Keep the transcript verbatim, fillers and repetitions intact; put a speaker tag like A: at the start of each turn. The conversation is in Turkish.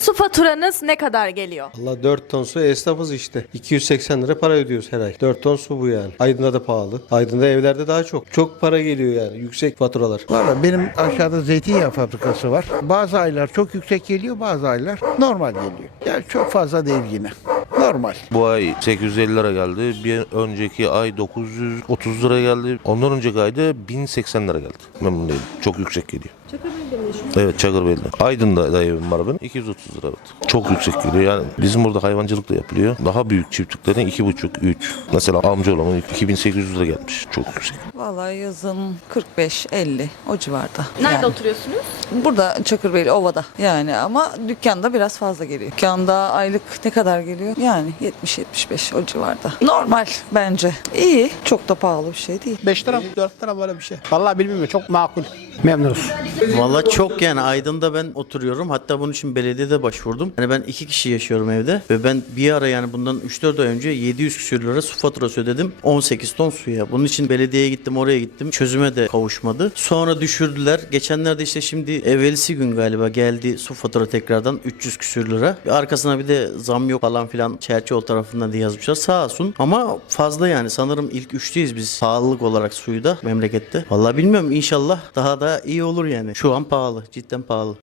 A: Su faturanız ne kadar geliyor?
B: Allah dört ton su esnafız işte. iki yüz seksen lira para ödüyoruz her ay. dört ton su bu yani. Aydın'da da pahalı. Aydın'da evlerde daha çok. Çok para geliyor yani. Yüksek faturalar.
C: Valla benim aşağıda zeytinyağı fabrikası var. Bazı aylar çok yüksek geliyor, bazı aylar normal geliyor. Yani çok fazla değil yine. Normal.
D: Bu ay sekiz yüz elli lira geldi. Bir önceki ay dokuz yüz otuz lira geldi. Ondan önceki ayda bin seksen lira geldi. Memnun değilim. Çok yüksek geliyor. Çakırbeyli'de mi yaşıyorsun? Evet, Çakırbeyli'de. Aydın'da da evim var benim. iki yüz otuz lira evet. Çok yüksek geliyor. Yani bizim burada hayvancılık da yapılıyor. Daha büyük çiftliklerin iki buçuk üç. Mesela amcaoğlumun iki bin sekiz yüz lira gelmiş. Çok yüksek.
E: Vallahi yazın kırk beş elli o civarda.
A: Nerede
E: Yani.
A: oturuyorsunuz?
E: Burada Çakırbeyli Ova'da yani ama dükkanda biraz fazla geliyor. Dükkanda aylık ne kadar geliyor? Yani yetmiş yetmiş beş o civarda. Normal bence. İyi. Çok da pahalı bir şey değil.
F: beş lira dört lira böyle bir şey. Vallahi bilmiyorum çok makul. Memnunuz.
G: Valla çok yani Aydın'da ben oturuyorum. Hatta bunun için belediyede başvurdum. Hani ben iki kişi yaşıyorum evde. Ve ben bir ara yani bundan üç dört ay önce yedi yüz küsür lira su faturası ödedim. on sekiz ton suya. Bunun için belediyeye gittim, oraya gittim. Çözüme de kavuşmadı. Sonra düşürdüler. Geçenlerde işte şimdi evvelsi gün galiba geldi su fatura tekrardan üç yüz küsür lira. Bir arkasına bir de zam yok falan filan Çerçoğlu tarafından diye yazmışlar. Sağ olsun. Ama fazla yani sanırım ilk üçteyiz biz pahalılık olarak suyu da memlekette. Vallahi bilmiyorum, inşallah daha da iyi olur yani. Şu an pahalı. Cidden pahalı.